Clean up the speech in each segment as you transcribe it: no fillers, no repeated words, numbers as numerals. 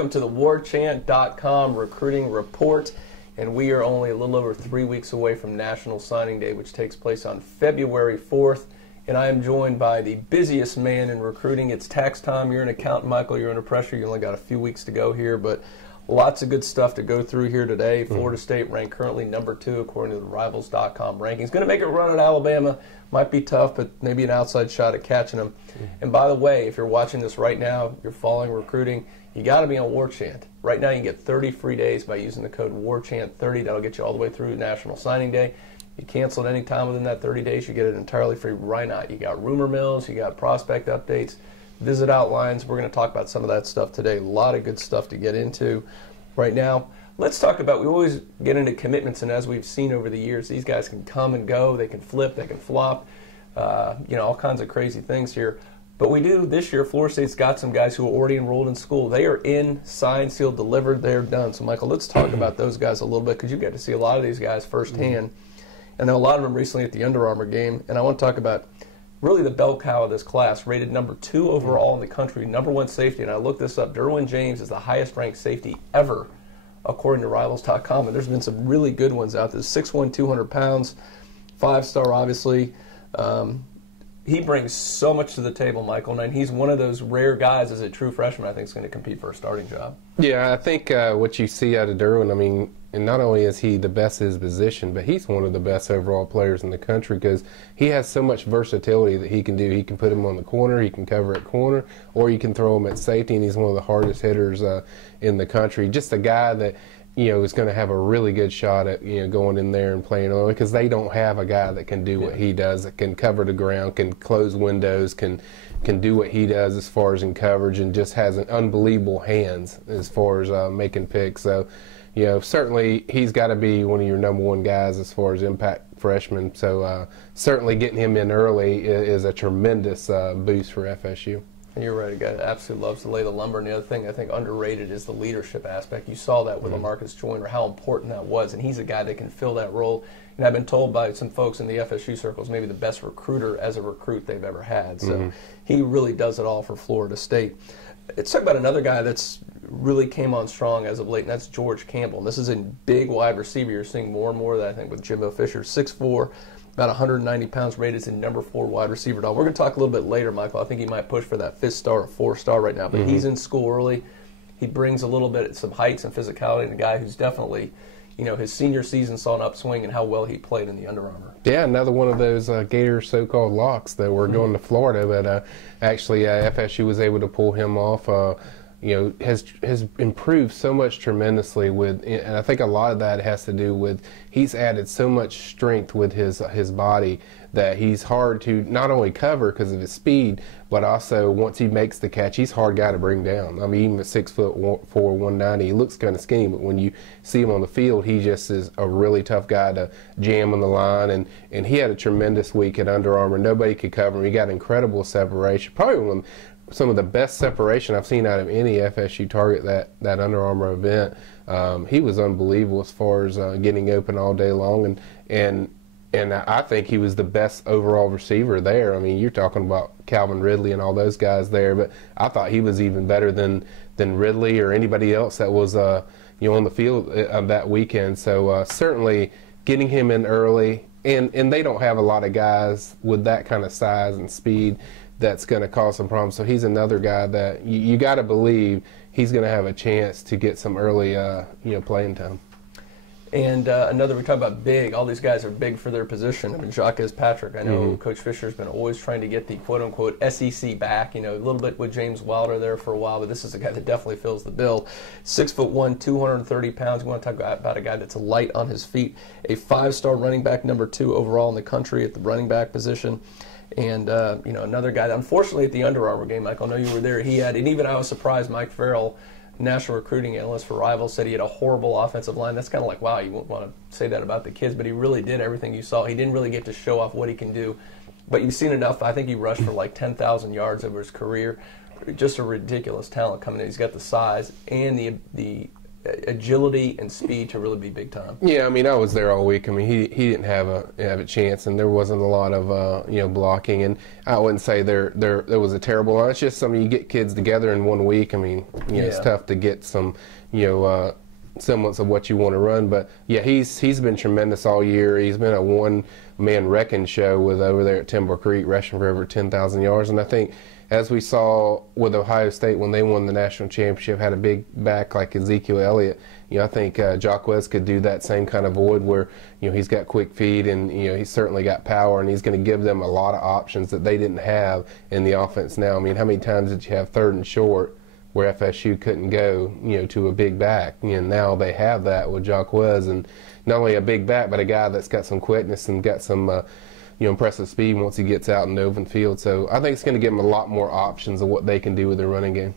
welcome to the Warchant.com recruiting report. And we are only a little over 3 weeks away from National Signing Day, which takes place on February 4th. And I am joined by the busiest man in recruiting. It's tax time. You're an accountant, Michael. You're under pressure. You only got a few weeks to go here, but lots of good stuff to go through here today. Florida State ranked currently #2 according to the Rivals.com rankings. Going to make a run at Alabama. Might be tough, but maybe an outside shot at catching them. And by the way, if you're watching this right now, you're following recruiting, you got to be on Warchant. Right now you can get 30 free days by using the code WARCHANT30. That'll get you all the way through National Signing Day. You cancel at any time within that 30 days, you get it entirely free. Why not? You got rumor mills, you got prospect updates, visit outlines. We're going to talk about some of that stuff today. A lot of good stuff to get into right now. Let's talk about, we always get into commitments, and as we've seen over the years, these guys can come and go, they can flip, they can flop, all kinds of crazy things here. But we do, this year, Florida State's got some guys who are already enrolled in school. They are in, signed, sealed, delivered, they're done. So, Michael, let's talk about those guys a little bit, because you get to see a lot of these guys firsthand. I know a lot of them recently at the Under Armour game, and I want to talk about really the bell cow of this class, rated #2 overall in the country, #1 safety. And I looked this up. Derwin James is the highest-ranked safety ever, according to Rivals.com. And there's been some really good ones out there. 6'1", 200 pounds, 5-star, obviously. He brings so much to the table, Michael, and he's one of those rare guys as a true freshman I think is going to compete for a starting job. Yeah, I think what you see out of Derwin, I mean, and not only is he the best in his position, but he's one of the best overall players in the country because he has so much versatility that he can do. He can put him on the corner, he can cover at corner, or you can throw him at safety, and he's one of the hardest hitters in the country. Just a guy that, is going to have a really good shot at, going in there and playing on, because they don't have a guy that can do what he does, that can cover the ground, can close windows, can do what he does as far as in coverage, and just has an unbelievable hands as far as making picks. So, certainly he's got to be one of your #1 guys as far as impact freshmen. So certainly getting him in early is a tremendous boost for FSU. And you're right, a guy that absolutely loves to lay the lumber. And the other thing I think underrated is the leadership aspect. You saw that with LaMarcus Joyner, how important that was. And he's a guy that can fill that role. And I've been told by some folks in the FSU circles, maybe the best recruiter as a recruit they've ever had. So he really does it all for Florida State. Let's talk about another guy that's really came on strong as of late, and that's George Campbell. And this is a big wide receiver. You're seeing more and more of that, I think, with Jimbo Fisher. 6'4", about 190 pounds, rated as a #4 wide receiver. Now, we're going to talk a little bit later, Michael. I think he might push for that 5th star or 4-star right now, but he's in school early. He brings a little bit, some height, some physicality, and a guy who's definitely, his senior season saw an upswing in how well he played in the Under Armour. Yeah, another one of those Gator so-called locks that were going to Florida, but actually FSU was able to pull him off. Has improved so much tremendously and I think a lot of that has to do with he's added so much strength with his body that he's hard to not only cover because of his speed, but also once he makes the catch, he's a hard guy to bring down. I mean, even at 6'4", 190, he looks kind of skinny, but when you see him on the field, he just is a really tough guy to jam on the line, and he had a tremendous week at Under Armour. Nobody could cover him. He got incredible separation, probably some of the best separation I've seen out of any FSU target that Under Armour event. He was unbelievable as far as getting open all day long, and I think he was the best overall receiver there. I mean, you're talking about Calvin Ridley and all those guys there, but I thought he was even better than Ridley or anybody else that was on the field that weekend. So certainly getting him in early, and they don't have a lot of guys with that kind of size and speed that's going to cause some problems. So he's another guy that you got to believe he's going to have a chance to get some early playing time. And another, we talk about big. All these guys are big for their position. I mean, Minkah Fitzpatrick. I know Coach Fisher's been always trying to get the quote-unquote SEC back. A little bit with James Wilder there for a while, but this is a guy that definitely fills the bill. 6'1", 230 pounds. We want to talk about a guy that's light on his feet. A 5-star running back, #2 overall in the country at the running back position. And, another guy that unfortunately at the Under Armour game, Michael, I know you were there, he had, and even I was surprised, Mike Farrell, national recruiting analyst for Rivals, said he had a horrible offensive line. That's kind of like, wow, you wouldn't want to say that about the kids, but he really did everything you saw. He didn't really get to show off what he can do, but you've seen enough. I think he rushed for like 10,000 yards over his career. Just a ridiculous talent coming in. He's got the size and the agility and speed to really be big time. Yeah, I mean, I was there all week. I mean, he didn't have a chance, and there wasn't a lot of blocking. And I wouldn't say there was a terrible line. It's just something you get kids together in 1 week. I mean, it's tough to get some semblance of what you want to run. But yeah, he's been tremendous all year. He's been a one-man wrecking show with over there at Timber Creek, rushing for over 10,000 yards. And I think, as we saw with Ohio State when they won the national championship, had a big back like Ezekiel Elliott. I think Jacquez could do that same kind of void where he's got quick feet and he's certainly got power, and he's going to give them a lot of options that they didn't have in the offense now. I mean, how many times did you have 3rd and short where FSU couldn't go to a big back? Now they have that with Jacquez, and not only a big back but a guy that's got some quickness and got some impressive speed once he gets out in the open field. So I think it's going to give them a lot more options of what they can do with their running game.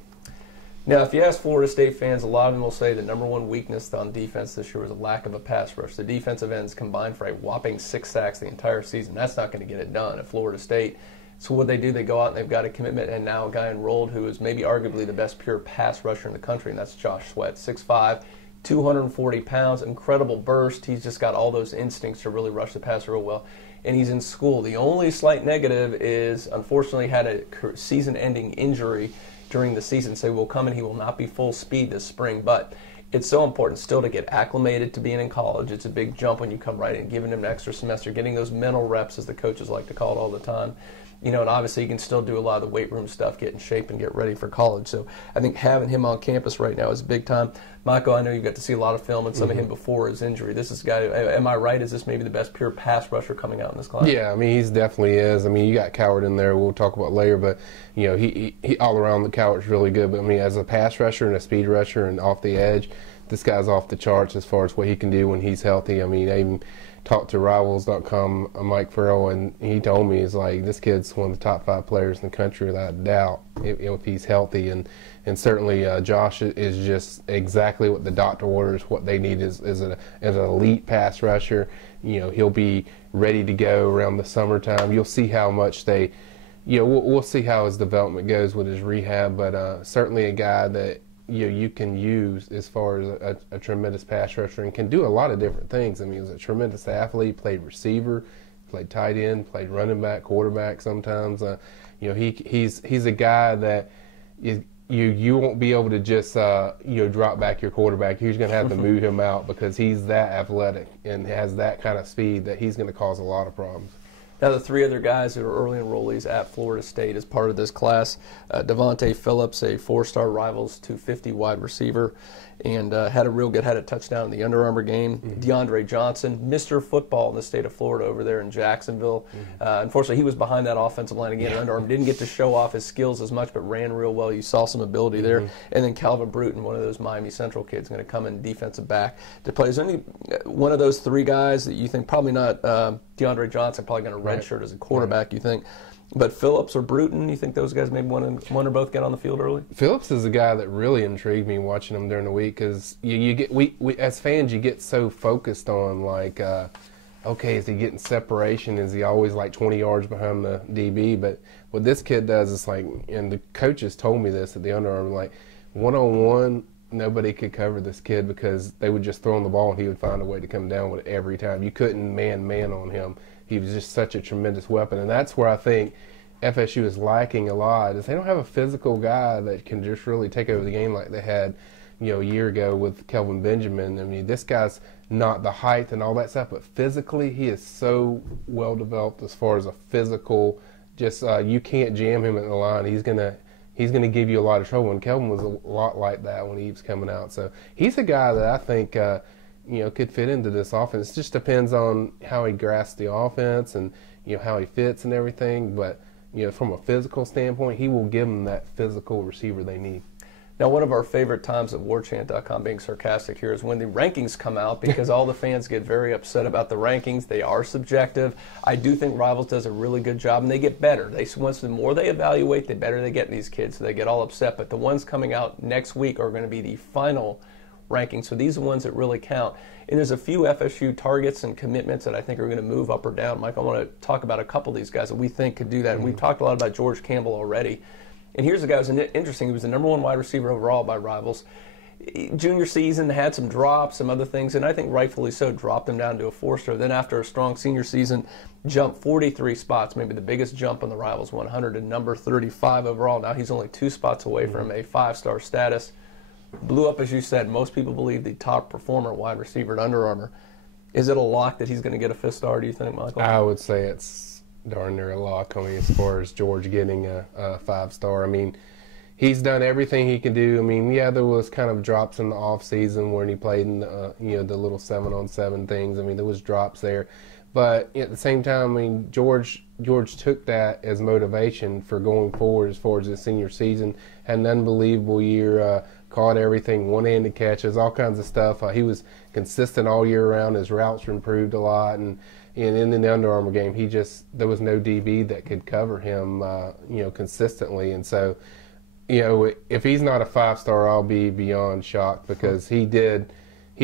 Now, if you ask Florida State fans, a lot of them will say the number one weakness on defense this year was a lack of a pass rush. The defensive ends combined for a whopping 6 sacks the entire season. That's not going to get it done at Florida State. So what they do, they go out and they've got a commitment, and now a guy enrolled who is maybe arguably the best pure pass rusher in the country, and that's Josh Sweat, 6'5", 240 pounds, incredible burst. He's just got all those instincts to really rush the passer real well. And he's in school. The only slight negative is, unfortunately, had a season-ending injury during the season, so he will come and he will not be full speed this spring. But it's so important still to get acclimated to being in college. It's a big jump when you come right in, giving him an extra semester, getting those mental reps, as the coaches like to call it all the time. And obviously you can still do a lot of the weight room stuff, get in shape and get ready for college. So I think having him on campus right now is big time. Michael, I know you got to see a lot of film and some of him before his injury. This is a guy, am I right, is this maybe the best pure pass rusher coming out in this class? Yeah, I mean, he definitely is. I mean, you got Cowart in there, we'll talk about later, but, he all around, the Cowart's really good. But, I mean, as a pass rusher and a speed rusher and off the edge, this guy's off the charts as far as what he can do when he's healthy. I mean, I even talked to Rivals.com, Mike Farrell, and he told me, he's like, this kid's one of the top 5 players in the country without a doubt if he's healthy. And certainly Josh is just exactly what the doctor orders. What they need is an elite pass rusher. He'll be ready to go around the summertime. You'll see how much they, we'll see how his development goes with his rehab, but certainly a guy that you can use as far as a tremendous pass rusher and can do a lot of different things. I mean, he was a tremendous athlete, played receiver, played tight end, played running back, quarterback sometimes. He's a guy that you won't be able to just drop back your quarterback. You're going to have to move him out because he's that athletic and has that kind of speed that he's going to cause a lot of problems. Now, the 3 other guys that are early enrollees at Florida State as part of this class, Devontae Phillips, a 4-star Rivals 250 wide receiver, and had a touchdown in the Under Armour game. DeAndre Johnson, Mr. Football in the state of Florida over there in Jacksonville. Unfortunately, he was behind that offensive line again. Under Armour didn't get to show off his skills as much, but ran real well. You saw some ability there. And then Calvin Bruton, one of those Miami Central kids, going to come in defensive back to play. Is there any one of those 3 guys that you think, probably not DeAndre Johnson, probably going to redshirt as a quarterback, you think? But Phillips or Bruton, you think those guys maybe one or both get on the field early? Phillips is the guy that really intrigued me watching him during the week because we as fans, you get so focused on okay, is he getting separation? Is he always like 20 yards behind the DB? But what this kid does is and the coaches told me this at the Under Armour, one-on-one, nobody could cover this kid because they would just throw him the ball and he would find a way to come down with it every time. You couldn't man on him. He was just such a tremendous weapon, and that's where I think FSU is lacking a lot. Is they don't have a physical guy that can just really take over the game like they had, a year ago with Kelvin Benjamin. I mean, this guy's not the height and all that stuff, but physically he is so well developed as far as a physical. Just you can't jam him in the line. He's gonna give you a lot of trouble. And Kelvin was a lot like that when he was coming out. So he's a guy that I think could fit into this offense. It just depends on how he grasps the offense and how he fits and everything. But from a physical standpoint, he will give them that physical receiver they need. Now, one of our favorite times at Warchant.com, being sarcastic here, is when the rankings come out, because all the fans get very upset about the rankings. They are subjective. I do think Rivals does a really good job, and they get better. The more they evaluate, the better they get these kids, so they get all upset. But the ones coming out next week are going to be the final rankings, so these are the ones that really count. And there's a few FSU targets and commitments that I think are going to move up or down. Mike, I want to talk about a couple of these guys that we think could do that, and we've talked a lot about George Campbell already. And here's a guy who's interesting. He was the #1 wide receiver overall by Rivals. junior season had some drops, some other things, and I think rightfully so, dropped him down to a 4-star. Then after a strong senior season, jumped 43 spots, maybe the biggest jump on the Rivals 100, to number 35 overall. Now he's only 2 spots away from a 5-star status. Blew up, as you said. Most people believe the top performer wide receiver at Under Armour. Is it a lock that he's going to get a 5th star, do you think, Michael? I would say it's darn near a lock. I mean, as far as George getting a 5-star, I mean, he's done everything he can do. I mean, yeah, there was kind of drops in the off season when he played in the, the little 7-on-7 things. I mean, there was drops there, but at the same time, I mean, George took that as motivation for going forward as far as his senior season. Had an unbelievable year. Caught everything, one-handed catches, all kinds of stuff. He was consistent all year round. His routes improved a lot, and in the Under Armour game, there was no DB that could cover him, consistently. And so, if he's not a 5-star, I'll be beyond shocked, because he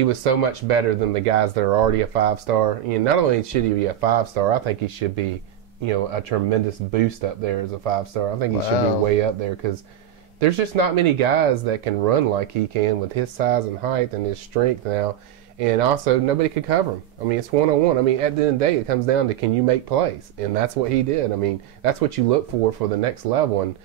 was so much better than the guys that are already a 5-star. Not only should he be a 5-star, I think he should be, a tremendous boost up there as a 5-star. I think he should be way up there, because there's just not many guys that can run like he can with his size and height and his strength now. And also, nobody could cover him. I mean, it's one-on-one. I mean, at the end of the day, it comes down to, can you make plays? And that's what he did. I mean, that's what you look for the next level. And,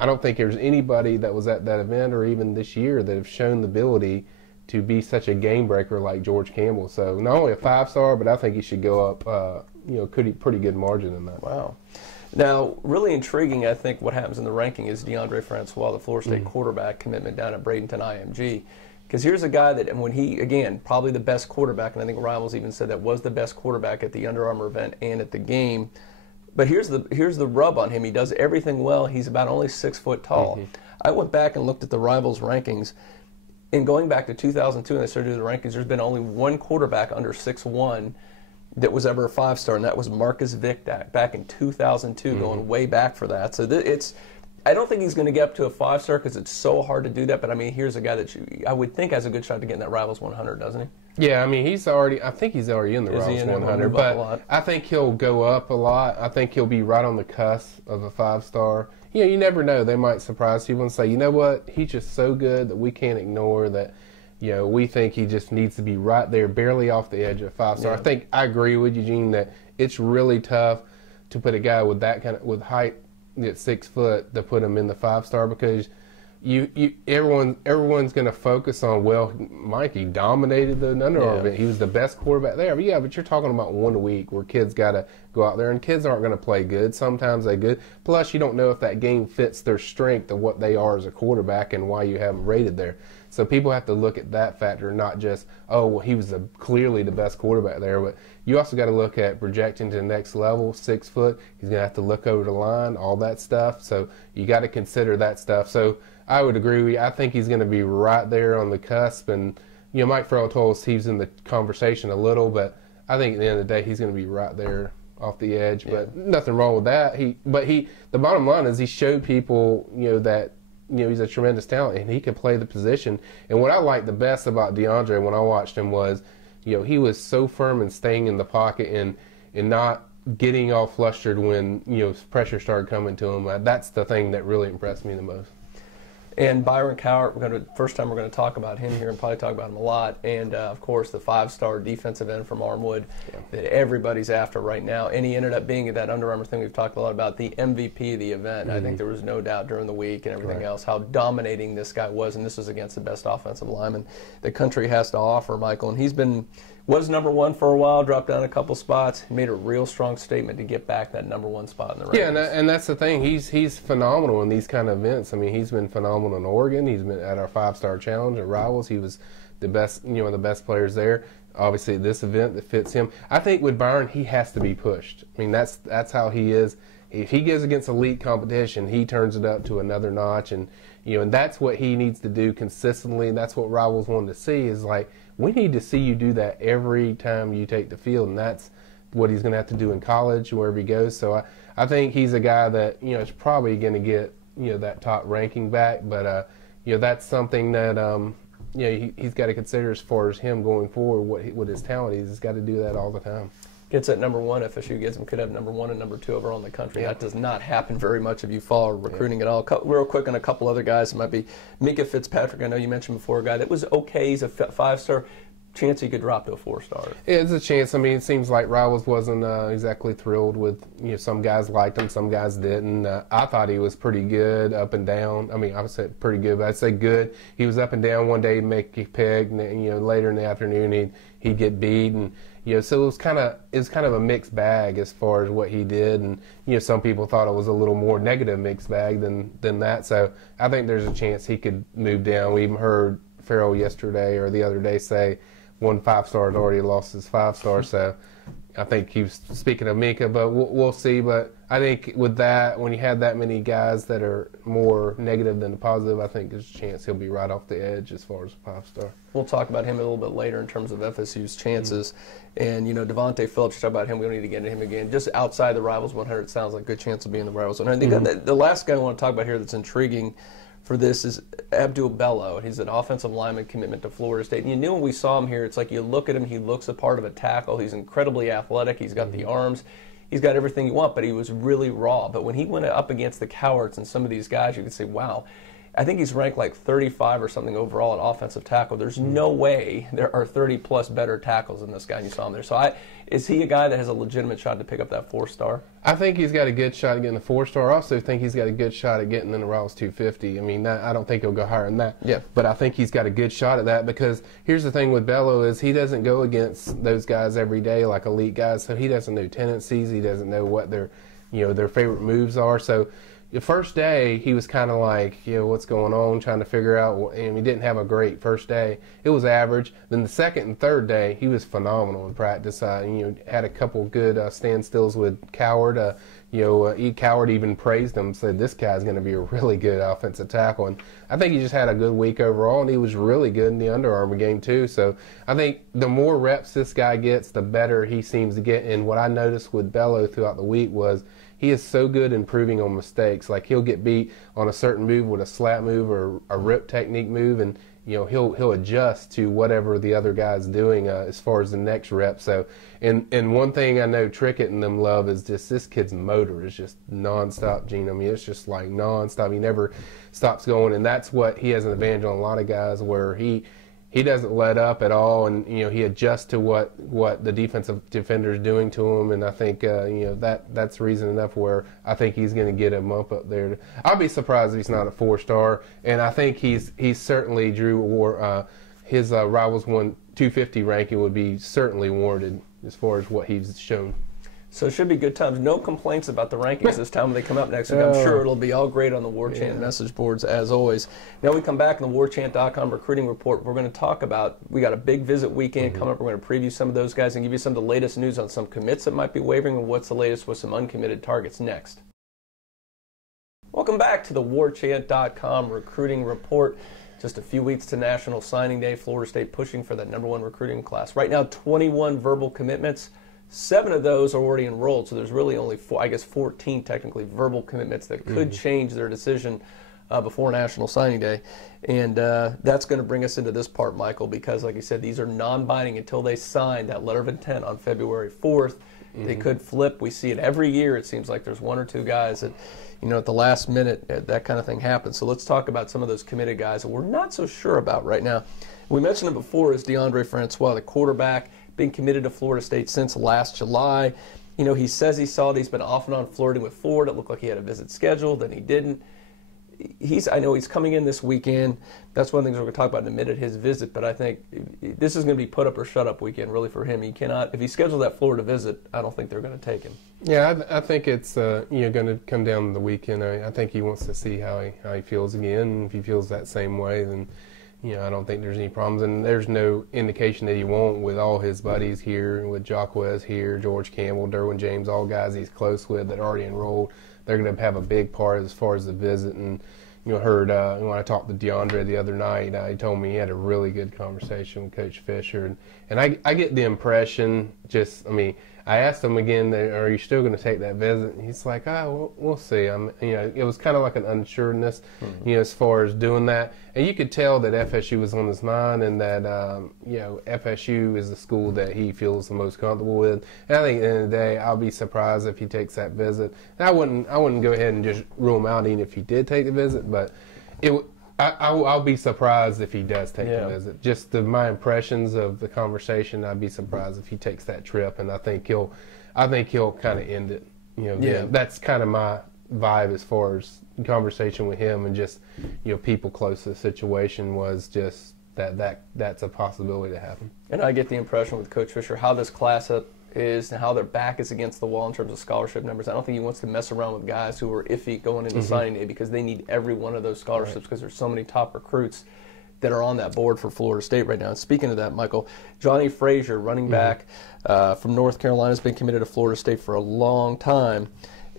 I don't think there's anybody that was at that event or even this year that have shown the ability to be such a game breaker like George Campbell. So not only a 5-star, but I think he should go up, pretty good margin in that. Wow. Now, really intriguing, I think, what happens in the ranking is DeAndre Francois, the Florida State quarterback, commitment down at Bradenton IMG. Because here's a guy that, when he, again, probably the best quarterback, and I think Rivals even said that was the best quarterback at the Under Armour event and at the game. But here's the rub on him. He does everything well. He's about only 6 foot tall. I went back and looked at the Rivals rankings. And going back to 2002, and they started doing the rankings, there's been only one quarterback under 6'1" that was ever a 5-star, and that was Marcus Vick back in 2002, going way back for that. So I don't think he's going to get up to a 5-star because it's so hard to do that. But I mean, here's a guy that I would think has a good shot to get in that Rivals 100, doesn't he? Yeah, I mean, I think he's already in the Rivals 100, but I think he'll go up a lot. I think he'll be right on the cusp of a 5-star. You never know. They might surprise people and say, you know what, he's just so good that we can't ignore that. We think he just needs to be right there, barely off the edge of 5-star. Yeah. I agree with Eugene that it's really tough to put a guy with that with height at 6 foot to put him in the 5-star, because everyone's going to focus on, well, Mike, he dominated the Under Armour event. He was the best quarterback there. But but you're talking about one a week where kids got to go out there, and kids aren't going to play good. Sometimes they good. Plus, you don't know if that game fits their strength of what they are as a quarterback and why you have them rated there. So people have to look at that factor, not just, oh, well, he was clearly the best quarterback there. But you also got to look at projecting to the next level, 6 foot. He's going to have to look over the line, all that stuff. So you got to consider that stuff. So I would agree with you. I think he's going to be right there on the cusp. And, Mike Farrell told us he's in the conversation a little, but I think at the end of the day, he's going to be right there off the edge. But nothing wrong with that. The bottom line is he showed people, that, he's a tremendous talent and he could play the position. And what I liked the best about DeAndre when I watched him was, he was so firm in staying in the pocket and not getting all flustered when, pressure started coming to him. That's the thing that really impressed me the most. And Byron Cowart, first time we're going to talk about him here and probably talk about him a lot. And, of course, the 5-star defensive end from Armwood that everybody's after right now. And he ended up being at that Under Armour thing we've talked a lot about, the MVP of the event. I think there was no doubt during the week and everything else how dominating this guy was. And this was against the best offensive lineman the country has to offer, Michael. And he's was number one for a while, dropped down a couple spots. He made a real strong statement to get back that number one spot in the rankings. Yeah, and that's the thing. He's phenomenal in these kind of events. I mean, he's been phenomenal in Oregon. He's been at our 5-star challenge at Rivals. He was the best, the best players there. Obviously, this event that fits him. I think with Byron, he has to be pushed. I mean, that's how he is. If he goes against elite competition, he turns it up to another notch, and and that's what he needs to do consistently. And that's what Rivals wanted to see is like, we need to see you do that every time you take the field, and that's what he's going to have to do in college, wherever he goes. So I think he's a guy that is probably going to get that top ranking back, but that's something that he's got to consider as far as him going forward. What his talent is, he's got to do that all the time. gets at number 1, FSU gets him, could have number 1 and number 2 overall in the country. That does not happen very much if you follow recruiting at all. Real quick on a couple other guys. It might be Minkah Fitzpatrick. I know you mentioned before, a guy that was okay. He's a 5-star. Chance he could drop to a 4-star. Yeah, it's a chance. I mean, it seems like Rivals wasn't exactly thrilled with, some guys liked him, some guys didn't. I thought he was pretty good up and down. I mean, I would say pretty good, but I'd say good. He was up and down. One day he'd make a peg, and later in the afternoon he'd get beat, and so it was kind of a mixed bag as far as what he did, and some people thought it was a little more negative mixed bag than that. So I think there's a chance he could move down. We even heard Farrell yesterday or the other day say one 5-star had already lost his 5-star, so I think he was speaking of Minkah, but we'll see. But I think with that, when you have that many guys that are more negative than the positive, I think there's a chance he'll be right off the edge as far as a 5-star. We'll talk about him a little bit later in terms of FSU's chances. And, Devontae Phillips, you talk about him, we don't need to get into him again. Just outside the Rivals 100, it sounds like a good chance of being in the Rivals 100. I think the last guy I want to talk about here that's intriguing for this is Abdul Bello. He's an offensive lineman commitment to Florida State. And you knew when we saw him here, it's like you look at him, he looks a part of a tackle. He's incredibly athletic. He's got the arms. He's got everything you want, but he was really raw. But when he went up against the Cowarts and some of these guys, you could say, wow. I think he's ranked like 35 or something overall at offensive tackle. There's no way there are 30-plus better tackles than this guy, and you saw him there. So is he a guy that has a legitimate shot to pick up that 4-star? I think he's got a good shot at getting the 4-star. I also think he's got a good shot at getting in the Rivals 250. I mean, I don't think he'll go higher than that. Yeah. But I think he's got a good shot at that because here's the thing with Bello is he doesn't go against those guys every day like elite guys, so he doesn't know tendencies. He doesn't know what their favorite moves are. So the first day, he was kind of like, what's going on, trying to figure out, and he didn't have a great first day. It was average. Then the second and third day, he was phenomenal in practice. Had a couple good standstills with Cowart. Cowart even praised him, said this guy's going to be a really good offensive tackle. And I think he just had a good week overall, and he was really good in the Under Armour game too. So I think the more reps this guy gets, the better he seems to get. And what I noticed with Bello throughout the week was he is so good improving on mistakes. Like he'll get beat on a certain move with a slap move or a rip technique move, and he'll adjust to whatever the other guy's doing as far as the next rep. So, and one thing I know Trickett and them love is just this kid's motor is just nonstop, Gene. I mean, it's just like nonstop. He never stops going, and that's what he has an advantage on a lot of guys where he doesn't let up at all, and he adjusts to what the defensive defender is doing to him, and I think that's reason enough where I think he's going to get a bump up there. I'll be surprised if he's not a 4-star, and I think he's certainly his Rivals 250 ranking would be certainly warranted as far as what he's shown. So it should be good times. No complaints about the rankings this time when they come up next week. I'm sure it'll be all great on the Warchant message boards as always. Now we come back in the Warchant.com recruiting report. We're going to talk about, we got a big visit weekend coming up. We're going to preview some of those guys and give you some of the latest news on some commits that might be wavering and what's the latest with some uncommitted targets next. Welcome back to the Warchant.com recruiting report. Just a few weeks to National Signing Day. Florida State pushing for that #1 recruiting class. Right now, 21 verbal commitments. 7 of those are already enrolled, so there's really only 14 technically verbal commitments that could change their decision before National Signing Day. And that's going to bring us into this part, Michael, because like you said, these are non-binding until they sign that letter of intent on February 4th. They could flip. We see it every year. It seems like there's 1 or 2 guys that, at the last minute, that kind of thing happens. So let's talk about some of those committed guys that we're not so sure about right now. We mentioned it before is DeAndre Francois, the quarterback, been committed to Florida State since last July. He says he saw that he's been off and on flirting with Florida. It looked like he had a visit scheduled, then he didn't. I know he's coming in this weekend. That's one of the things we're going to talk about in a minute, his visit. But I think this is going to be put up or shut up weekend, really, for him. He cannot, if he schedules that Florida visit, I don't think they're going to take him. Yeah, I think it's going to come down to the weekend. I think he wants to see how he feels again. And if he feels that same way, then I don't think there's any problems. And there's no indication that he won't with all his buddies here, with Jacquez here, George Campbell, Derwin James, all guys he's close with that are already enrolled. They're going to have a big part as far as the visit. And heard when I talked to DeAndre the other night, he told me he had a really good conversation with Coach Fisher. And I get the impression, I asked him again, are you still going to take that visit? And he's like, we'll see. It was kind of like an unsureness, as far as doing that. And you could tell that FSU was on his mind, and that, FSU is the school that he feels the most comfortable with. And I think at the end of the day, I'll be surprised if he takes that visit. And I wouldn't go ahead and just rule him out even if he did take the visit, but I'll be surprised if he does take the visit. Just my impressions of the conversation, I'd be surprised if he takes that trip, and I think he'll kind of end it. That's kind of my vibe as far as conversation with him, and just people close to the situation was just that's a possibility to happen. And I get the impression with Coach Fisher how this class is and how their back is against the wall in terms of scholarship numbers. I don't think he wants to mess around with guys who are iffy going into signing day, because they need every one of those scholarships, because there's so many top recruits that are on that board for Florida State right now. And speaking of that, Michael, Johnny Frazier, running back from North Carolina, has been committed to Florida State for a long time.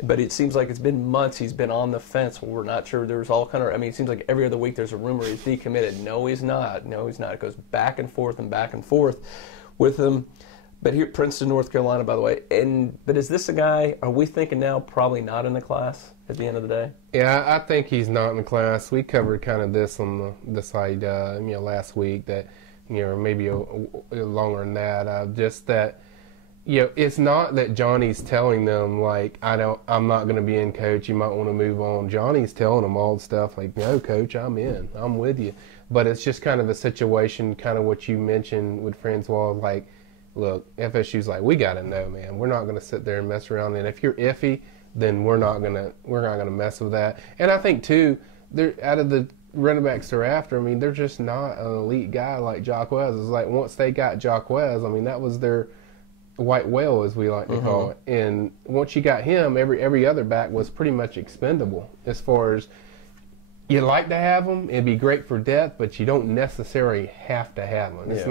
But it seems like it's been months he's been on the fence. Well, we're not sure. There's all kind of, it seems like every other week there's a rumor he's decommitted. No, he's not. No, he's not. It goes back and forth with him. But here, Princeton, North Carolina, by the way. But is this a guy, are we thinking now probably not in the class at the end of the day? Yeah, I think he's not in the class. We covered kind of this on the side, last week, that, or maybe longer than that. Just that, it's not that Johnny's telling them, like, I'm not going to be in, coach, you might want to move on. Johnny's telling them all the stuff like, no, coach, I'm in. I'm with you. But it's just kind of a situation, kind of what you mentioned with Francois, like, look, FSU's like, we got to know, man. We're not going to sit there and mess around. And if you're iffy, then we're not gonna mess with that. And I think too, they're out of the running backs they're after. They're just not an elite guy like Jacquez. It's like once they got Jacquez, that was their white whale, as we like to call it. And once you got him, every other back was pretty much expendable. As far as you'd like to have them, it'd be great for depth, but you don't necessarily have to have them. It's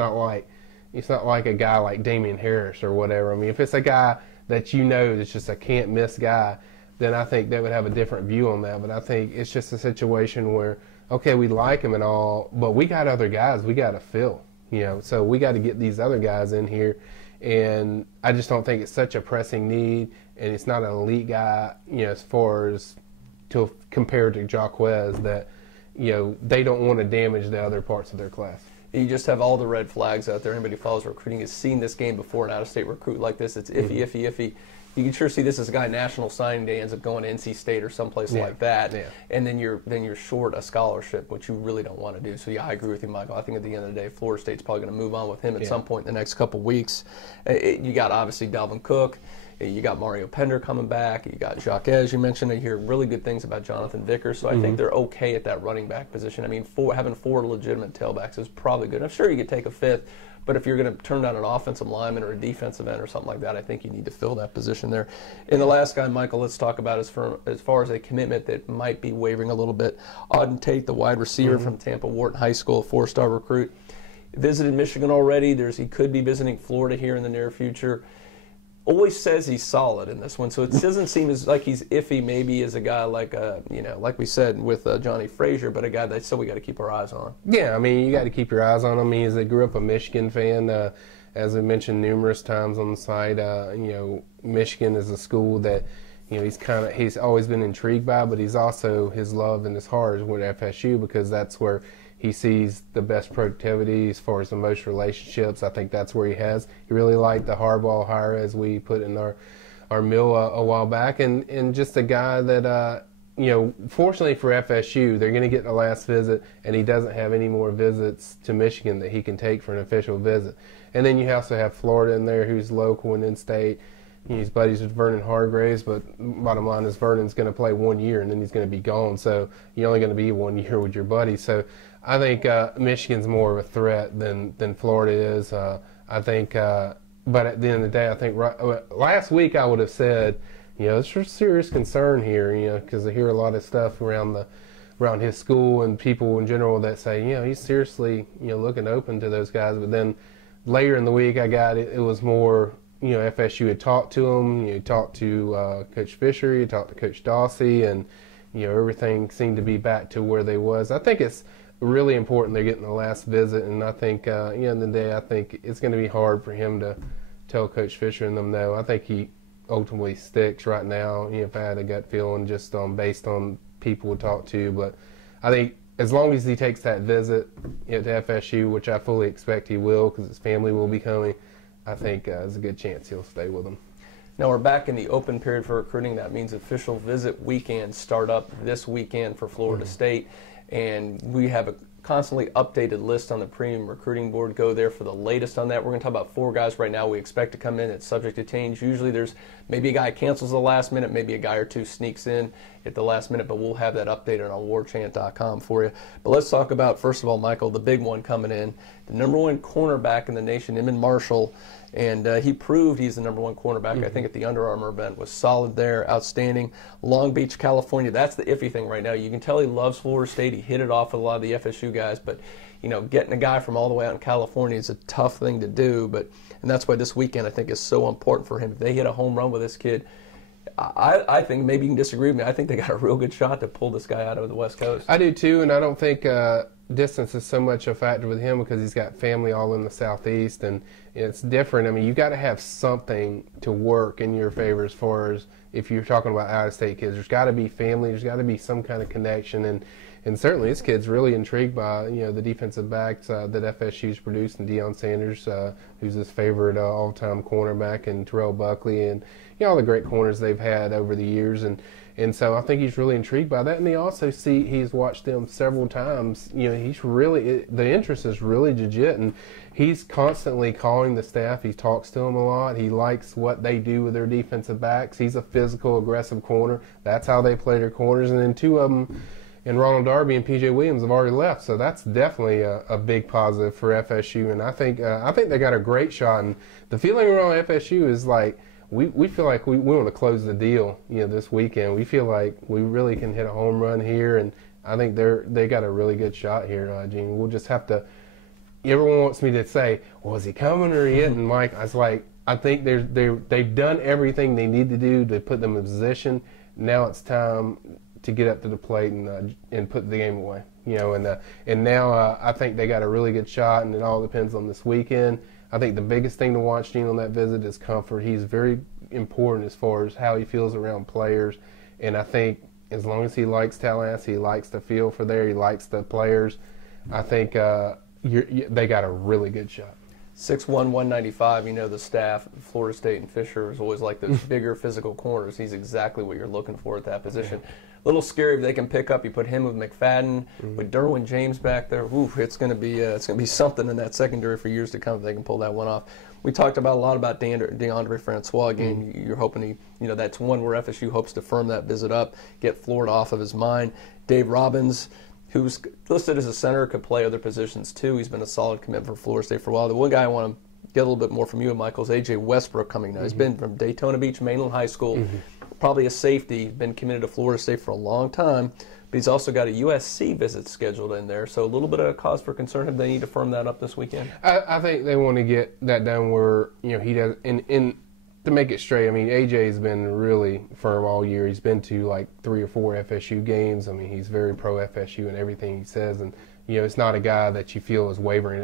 not like a guy like Damian Harris or whatever. If it's a guy that that's just a can't-miss guy, then I think they would have a different view on that. But I think it's just a situation where, okay, we like him and all, but we got other guys we got to fill, so we got to get these other guys in here. And I just don't think it's such a pressing need, and it's not an elite guy, as far as compared to Jacquez, that, they don't want to damage the other parts of their class. You just have all the red flags out there. Anybody who follows recruiting has seen this game before. An out-of-state recruit like this, it's iffy. You can sure see this as a guy, National Signing Day, ends up going to NC State or someplace like that, and then you're short a scholarship, which you really don't want to do. So I agree with you, Michael. I think at the end of the day, Florida State's probably going to move on with him at some point in the next couple weeks. You got obviously Dalvin Cook. You got Mario Pender coming back. You got Jacques, as you mentioned. I hear really good things about Jonathan Vickers. So I think they're okay at that running back position. Having four legitimate tailbacks is probably good. I'm sure you could take a fifth, but if you're going to turn down an offensive lineman or a defensive end or something like that, I think you need to fill that position there. And the last guy, Michael, let's talk about as far as a commitment that might be wavering a little bit. Odell Tate, the wide receiver from Tampa Wharton High School, a 4-star recruit. Visited Michigan already. He could be visiting Florida here in the near future. Always says he's solid in this one, so it doesn't seem as like he's iffy maybe as a guy like like we said with Johnny Frazier, but a guy that still we got to keep our eyes on. Yeah, you got to keep your eyes on him. He grew up a Michigan fan, as we mentioned numerous times on the site. Michigan is a school that he's always been intrigued by, but he's also his love and his heart is with FSU, because that's where he sees the best productivity as far as the most relationships. I think that's where he really liked the Harbaugh hire, as we put in our mill a while back, and just a guy that, fortunately for FSU, they're going to get the last visit, and he doesn't have any more visits to Michigan that he can take for an official visit. And then you also have Florida in there, who's local and in-state. He's buddies with Vernon Hargraves, but bottom line is Vernon's going to play 1 year, and then he's going to be gone. So you're only going to be 1 year with your buddy. So I think Michigan's more of a threat than Florida is. I think, but at the end of the day, I think last week I would have said, it's a serious concern here, because I hear a lot of stuff around his school and people in general that say, he's seriously, looking open to those guys. But then later in the week, I got it was more, FSU had talked to him. You talked to Coach Fisher, you talked to Coach Dawsey, and everything seemed to be back to where they was. I think it's really important they're getting the last visit, and I think, in the day, I think it's going to be hard for him to tell Coach Fisher and them no. I think he ultimately sticks right now. If I had a gut feeling just based on people we talk to, but I think as long as he takes that visit to FSU, which I fully expect he will because his family will be coming, I think there's a good chance he'll stay with them. Now we're back in the open period for recruiting. That means official visit weekends start up this weekend for Florida State, and we have a constantly updated list on the premium recruiting board. Go there for the latest on that. We're going to talk about 4 guys right now we expect to come in. It's subject to change. Usually there's maybe a guy cancels the last minute, maybe a guy or two sneaks in at the last minute, but we'll have that updated on warchant.com for you. But let's talk about, first of all, Michael, the big one coming in, the #1 cornerback in the nation, Iman Marshall. And he proved he's the #1 cornerback. I think at the Under Armour event was solid there, outstanding. Long Beach, California. That's the iffy thing right now. You can tell he loves Florida State. He hit it off with a lot of the FSU guys, but getting a guy from all the way out in California is a tough thing to do. And that's why this weekend I think is so important for him. If they hit a home run with this kid, I think, maybe you can disagree with me, I think they got a real good shot to pull this guy out of the West Coast. I do too, and I don't think distance is so much a factor with him because he's got family all in the Southeast, and it's different. I mean, you got to have something to work in your favor as far as if you're talking about out-of-state kids. There's got to be family. There's got to be some kind of connection, and certainly this kid's really intrigued by the defensive backs that FSU's produced, and Deion Sanders, who's his favorite all-time cornerback, and Terrell Buckley, and all the great corners they've had over the years, and so I think he's really intrigued by that. And he's watched them several times. He's really, the interest is really legit, and he's constantly calling the staff. He talks to them a lot. He likes what they do with their defensive backs. He's a physical, aggressive corner. That's how they play their corners. And then 2 of them, and Ronald Darby and P.J. Williams, have already left. So that's definitely a big positive for FSU. And I think they got a great shot. And the feeling around FSU is like, we feel like we want to close the deal, this weekend. We feel like we really can hit a home run here, and I think they got a really good shot here, Gene. We'll just have to. Everyone wants me to say, well, is he coming or he isn't, Mike? I was like, I think they've done everything they need to do to put them in position. Now it's time to get up to the plate and put the game away. And now I think they got a really good shot, and it all depends on this weekend. I think the biggest thing to watch, Gene, on that visit is comfort. He's very important as far as how he feels around players, and I think as long as he likes Tallahassee, he likes the feel for there, he likes the players, I think they got a really good shot. 6'1", 195, the staff, Florida State and Fisher is always like those bigger physical corners. He's exactly what you're looking for at that position. Yeah. A little scary if they can pick up. You put him with McFadden, with Derwin James back there. Oof, it's going to be something in that secondary for years to come if they can pull that one off. We talked a lot about DeAndre Francois. Again, you're hoping that's one where FSU hopes to firm that visit up, get Florida off of his mind. Dave Robbins, who's listed as a center, could play other positions too. He's been a solid commitment for Florida State for a while. The one guy I want to get a little bit more from you, Michael, is A.J. Westbrook coming now. He's been from Daytona Beach, Mainland High School, probably a safety, been committed to Florida State for a long time, but he's also got a USC visit scheduled in there, so a little bit of a cause for concern if they need to firm that up this weekend. I think they want to get that done where he does, and to make it straight, I mean, AJ's been really firm all year. He's been to like 3 or 4 FSU games. I mean, he's very pro FSU in everything he says, and it's not a guy that you feel is wavering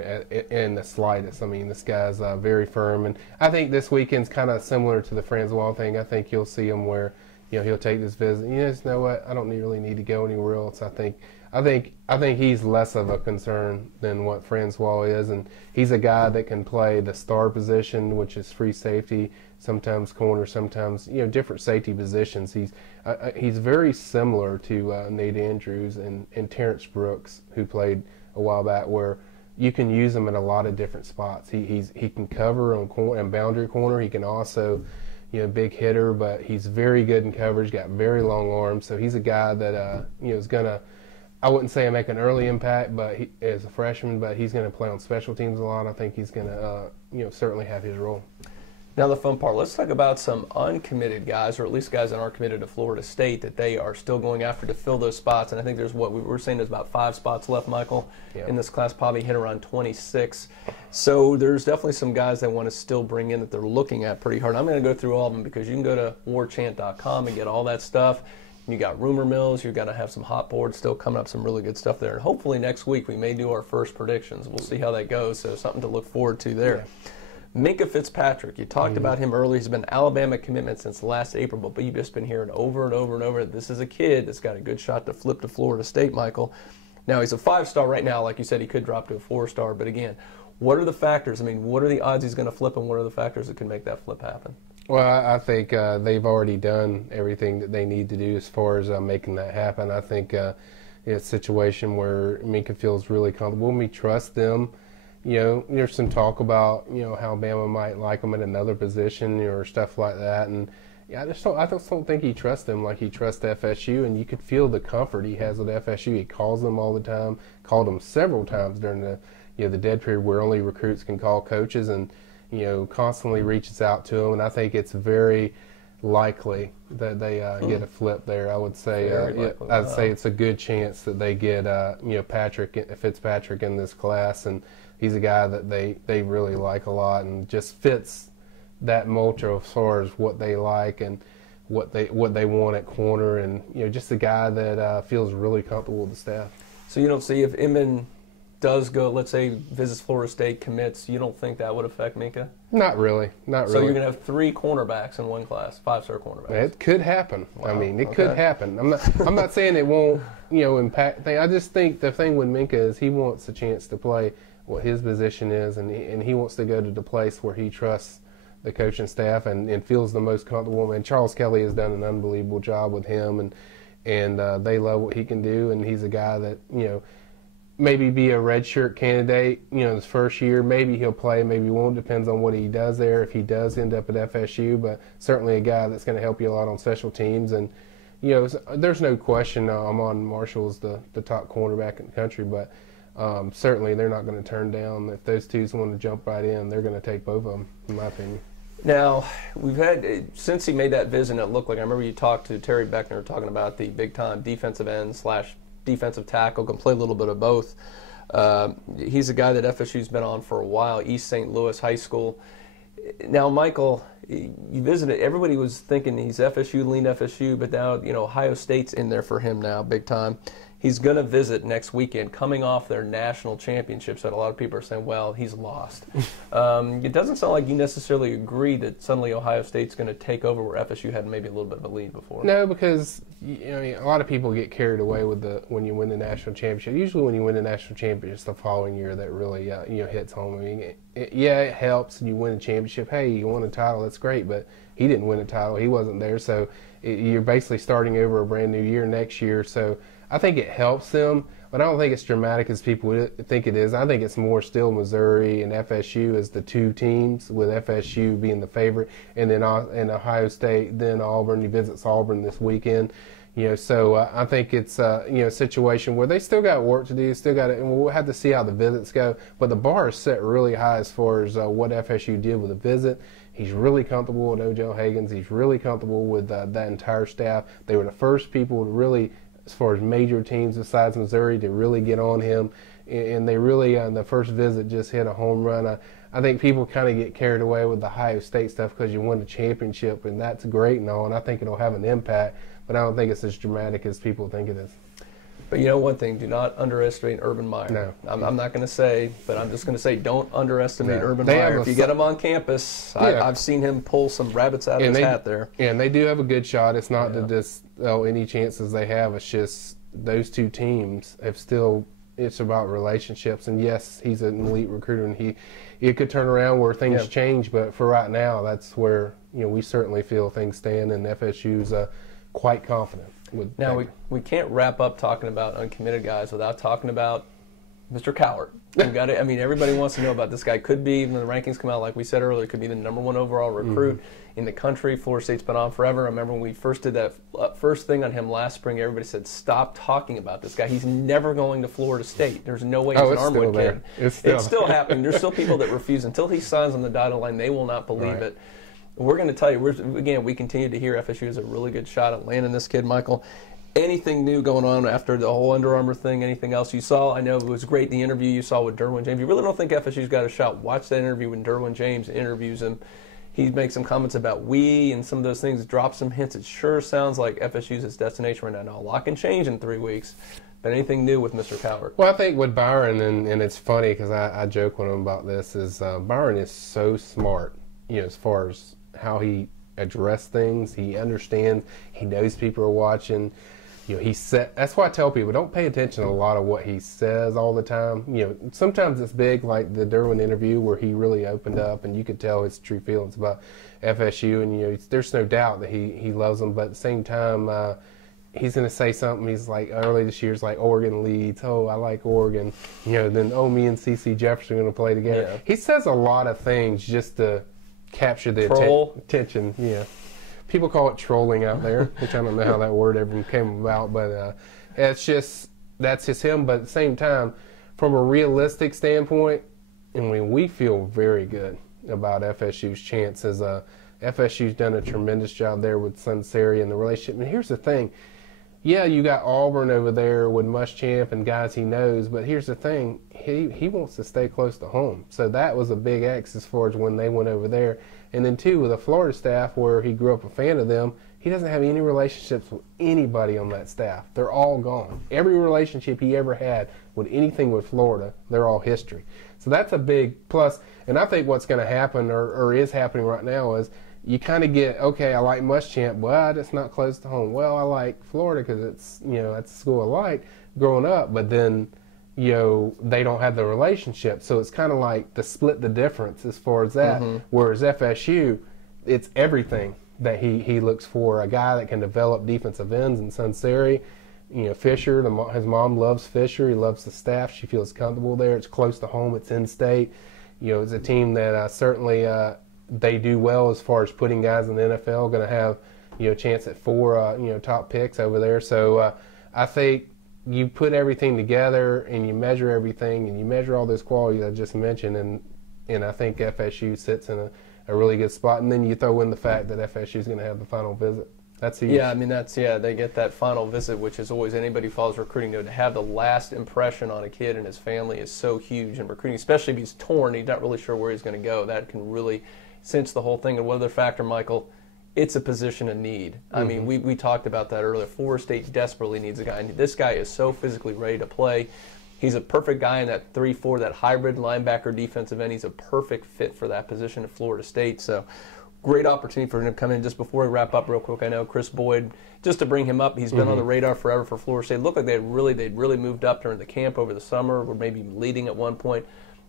in the slightest. I mean, this guy's very firm, and I think this weekend's kind of similar to the Francois thing. I think you'll see him where he'll take this visit. You know what? I don't really need to go anywhere else. I think he's less of a concern than what Francois is, and he's a guy that can play the star position, which is free safety, sometimes corner, sometimes different safety positions. He's very similar to Nate Andrews and Terrence Brooks, who played a while back, where you can use him in a lot of different spots. He can cover on corner and boundary corner. He can also big hitter, but he's very good in coverage. Got very long arms, so he's a guy that is gonna. I wouldn't say make an early impact, but as a freshman, but he's going to play on special teams a lot. I think he's going to, certainly have his role. Now the fun part, let's talk about some uncommitted guys, or at least guys that aren't committed to Florida State, that they are still going after to fill those spots. And I think there's what we were saying, there's about 5 spots left, Michael, in this class, probably hit around 26. So there's definitely some guys they want to still bring in that they're looking at pretty hard. I'm going to go through all of them because you can go to warchant.com and get all that stuff. You got rumor mills. You've got to have some hot boards still coming up, some really good stuff there. And hopefully next week we may do our first predictions. We'll see how that goes. So something to look forward to there. Minkah Fitzpatrick, you talked about him earlier. He's been an Alabama commitment since last April, but you've just been hearing over and over and over that this is a kid that's got a good shot to flip to Florida State, Michael. Now, he's a 5-star right now. Like you said, he could drop to a 4-star. But again, what are the factors? I mean, what are the odds he's going to flip, and what are the factors that can make that flip happen? Well, I think they've already done everything that they need to do as far as making that happen. I think it's a situation where Minkah feels really comfortable. We trust them. You know, there's some talk about, you know, how Bama might like him in another position or stuff like that. And yeah, I just don't think he trusts them like he trusts FSU. And you could feel the comfort he has with FSU. He calls them all the time, called them several times during the, you know, the dead period where only recruits can call coaches, and, you know, constantly reaches out to them. And I think it's very likely that they get a flip there. I would say I'd say it's a good chance that they get you know, Fitzpatrick in this class, and he's a guy that they really like a lot and just fits that mold as far as what they like and what they want at corner, and, you know, just a guy that feels really comfortable with the staff. So you don't see if Inman does go, let's say, visits Florida State, commits, you don't think that would affect Minkah? Not really. Not really. So you're going to have 3 cornerbacks in one class, 5-star cornerbacks. It could happen. Wow. I mean, it could happen. I'm not saying it won't, you know, impact things. I just think the thing with Minkah is he wants a chance to play what his position is, and he wants to go to the place where he trusts the coaching staff and feels the most comfortable. And Charles Kelly has done an unbelievable job with him, and they love what he can do. And he's a guy that, you know, maybe be a redshirt candidate, you know, his first year. Maybe he'll play, maybe he won't. Depends on what he does there, if he does end up at FSU. But certainly a guy that's going to help you a lot on special teams. And, you know, there's no question Amon Marshall is the top cornerback in the country. But certainly they're not going to turn down. If those two want to jump right in, they're going to take both of them, in my opinion. Now, we've had, since he made that visit, it looked like, I remember you talked to Terry Beckner talking about the big-time defensive end / defensive tackle, can play a little bit of both. He's a guy that FSU's been on for a while, East St. Louis High School. Now, Michael, you visited, everybody was thinking he's FSU, lean FSU, but now, you know, Ohio State's in there for him now, big time. He's going to visit next weekend, coming off their national championships that a lot of people are saying, well, he's lost. It doesn't sound like you necessarily agree that suddenly Ohio State's going to take over where FSU had maybe a little bit of a lead before. No, because, you know, a lot of people get carried away with when you win the national championship. Usually when you win the national championship, it's the following year that really you know, hits home. I mean, it helps. You win a championship. Hey, you won a title. That's great. But he didn't win a title. He wasn't there. So you're basically starting over a brand new year next year. So I think it helps them, but I don't think it's dramatic as people think it is. I think it's more still Missouri and FSU as the two teams, with FSU being the favorite, and then and Ohio State, then Auburn. He visits Auburn this weekend. You know, so I think it's you know, a situation where they still got work to do, and we'll have to see how the visits go. But the bar is set really high as far as what FSU did with the visit. He's really comfortable with Odell Haggins. He's really comfortable with that entire staff. They were the first people to really, as far as major teams besides Missouri, to really get on him, and they really on the first visit just hit a home run. I think people kind of get carried away with the Ohio State stuff because you won the championship, and that's great and all, and I think it'll have an impact, but I don't think it's as dramatic as people think it is. But you know one thing, do not underestimate Urban Meyer. No. I'm not going to say, but I'm just going to say don't underestimate Urban They Meyer. have If you get him on campus, Yeah. I've seen him pull some rabbits out of his hat there. Yeah, and they do have a good shot. It's not that just any chances they have. It's just those two teams have still, it's about relationships. And yes, he's an elite recruiter, and he could turn around where things change. But for right now, that's where, you know, we certainly feel things stand, and FSU's quite confident. Now, we can't wrap up talking about uncommitted guys without talking about Mr. Cowart. I mean, everybody wants to know about this guy. Could be, when the rankings come out, like we said earlier, could be the #1 overall recruit in the country. Florida State's been on forever. I remember when we first did that first thing on him last spring, everybody said, stop talking about this guy. He's never going to Florida State. There's no way he's an Armwood kid. It's still happening. There's still people that refuse. Until he signs on the dotted line, they will not believe it. We're going to tell you, again, we continue to hear FSU has a really good shot at landing this kid, Michael. Anything new going on after the whole Under Armour thing? Anything else you saw? I know it was great, the interview you saw with Derwin James. If you really don't think FSU's got a shot, watch that interview when Derwin James interviews him. he makes some comments about we and some of those things, drop some hints. It sure sounds like FSU's his destination right now. Now, a lot can change in 3 weeks, but anything new with Mr. Cowart? Well, I think with Byron, and it's funny because I joke with him about this, is Byron is so smart, as far as how he addresses things. He understands. He knows people are watching. That's why I tell people, don't pay attention to a lot of what he says all the time. Sometimes it's big, like the Derwin interview where he really opened up and you could tell his true feelings about FSU. And, there's no doubt that he loves them. But at the same time, he's going to say something. He's like, early this year's like, Oregon leads. Oh, I like Oregon. Then, me and CC Jefferson are going to play together. Yeah. He says a lot of things just to capture the attention. Yeah. People call it trolling out there, which I don't know how that word ever came about, but that's just him. But at the same time, from a realistic standpoint, we feel very good about FSU's chances. FSU's done a tremendous job there with Sunseri and the relationship. And here's the thing. Yeah, you got Auburn over there with Muschamp and guys he knows, but here's the thing. He wants to stay close to home. So that was a big X as far as when they went over there. And then, too, with the Florida staff where he grew up a fan of them, he doesn't have any relationships with anybody on that staff. They're all gone. Every relationship he ever had with anything with Florida, they're all history. So that's a big plus. And I think what's going to happen or is happening right now is you kind of get, okay, I like Muschamp, but it's not close to home. Well, I like Florida because it's, that's a school I liked growing up. But then, they don't have the relationship. So it's kind of like to split the difference as far as that. Mm-hmm. Whereas FSU, it's everything that he looks for. A guy that can develop defensive ends in Sunseri. Fisher, his mom loves Fisher. He loves the staff. She feels comfortable there. It's close to home. It's in-state. It's a team that certainly they do well as far as putting guys in the NFL. Going to have, a chance at 4, top picks over there. So I think you put everything together and you measure everything and you measure all those qualities I just mentioned, and I think FSU sits in a really good spot. And then you throw in the fact that FSU is going to have the final visit. That's huge. Yeah, they get that final visit, which is always, anybody who follows recruiting to have the last impression on a kid and his family is so huge in recruiting, especially if he's torn, he's not really sure where he's going to go. That can really cinch the whole thing. And one other factor, Michael, it's a position of need. I mean, we talked about that earlier. Florida State desperately needs a guy. And this guy is so physically ready to play. He's a perfect guy in that 3-4, that hybrid linebacker defensive end. He's a perfect fit for that position at Florida State. So great opportunity for him to come in. Just before we wrap up real quick, I know Chris Boyd, just to bring him up, he's been on the radar forever for Florida State. It looked like they'd really moved up during the camp over the summer, or maybe leading at one point.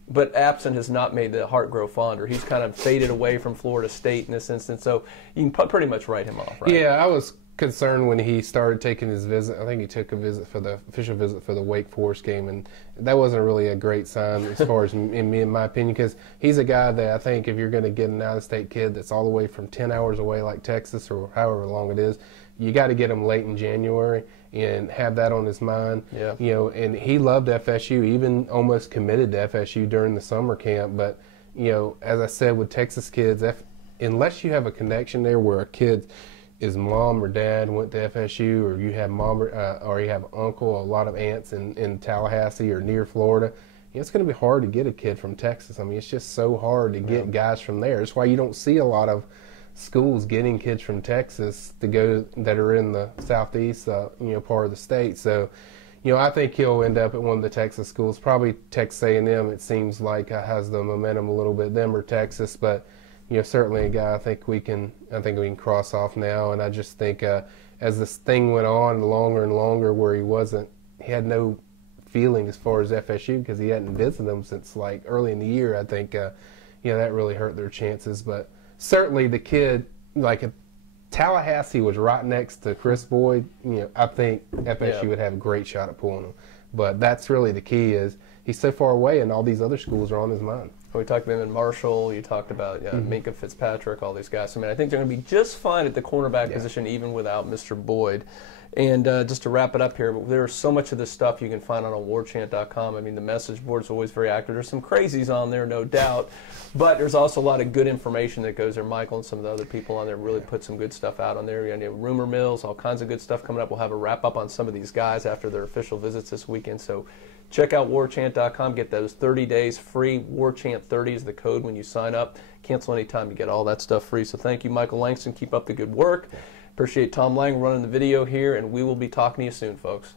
But absent has not made the heart grow fonder. He's kind of faded away from Florida State in this instance, so you can pretty much write him off, right? Yeah, I was concerned when he started taking his visit. I think he took a visit for the official visit for the Wake Forest game, and that wasn't really a great sign as far as in my opinion, because he's a guy that I think if you're going to get an out-of-state kid that's all the way from 10 hours away like Texas or however long it is, you got to get him late in January and have that on his mind. Yeah. And he loved FSU, even almost committed to FSU during the summer camp. But, as I said with Texas kids, unless you have a connection there where a kid his mom or dad went to FSU, or you have mom or you have uncle, a lot of aunts in Tallahassee or near Florida, it's going to be hard to get a kid from Texas. I mean, it's just so hard to get guys from there. That's why you don't see a lot of schools getting kids from Texas to go that are in the southeast, part of the state. So, I think he'll end up at one of the Texas schools, probably Texas A&M. It seems like has the momentum a little bit, them or Texas, but certainly a guy I think we can cross off now. And I just think as this thing went on longer and longer, where he had no feeling as far as FSU because he hadn't visited them since like early in the year. I think that really hurt their chances, but. Certainly the kid, like if Tallahassee was right next to Chris Boyd, I think FSU would have a great shot at pulling him. But that's really the key is he's so far away and all these other schools are on his mind. We talked about him in Marshall. You talked about Minkah Fitzpatrick, all these guys. I mean, I think they're going to be just fine at the cornerback position even without Mr. Boyd. And just to wrap it up here, there's so much of this stuff you can find on warchant.com. I mean, the message board is always very active. There's some crazies on there, no doubt, but there's also a lot of good information that goes there. Michael and some of the other people on there really put some good stuff out on there. You know, rumor mills, all kinds of good stuff coming up. We'll have a wrap-up on some of these guys after their official visits this weekend. So check out warchant.com. Get those 30 days free. Warchant30 is the code when you sign up. Cancel anytime. You get all that stuff free. So thank you, Michael Langston. Keep up the good work. Appreciate Tom Lang running the video here, and we will be talking to you soon, folks.